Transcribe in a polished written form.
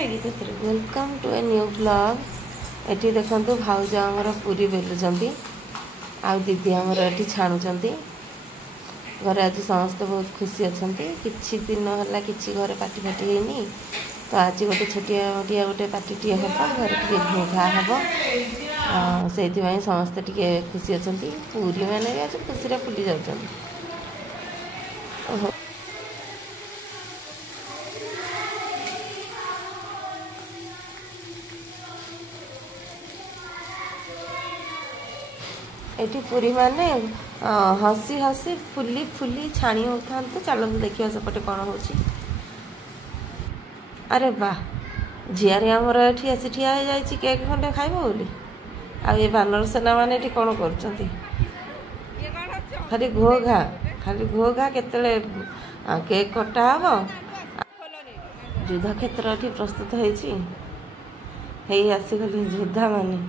Welcome to a new blog. एटी देखु भाउज आमर पूरी बेलुंट आ दीदी आमर ये छाणुंट घर आज समस्त बहुत खुशी अच्छा कि दिन है कि घर पार्टी फाटी है तो आज गोटे छोटिया मोटिया गोटे पार्टी हम घर टे घा हम से समस्ते टे खुशी अच्छा पूरी मैंने भी आज खुशी फुली जाऊँ। एटी पूरी माने हसी हसी फुली फुली छाणी होता चलते देखिए सेपटे कौन हो। अरे वाह झीआरी आमर ये आसी ठिया हो जाए केक खंडे खाइब बोली आ ये बानर सेना मैंने ये कौन कर खाली घो घा केतले केक कटा हम युद्ध क्षेत्र प्रस्तुत होती आसिगले योद्धा माने।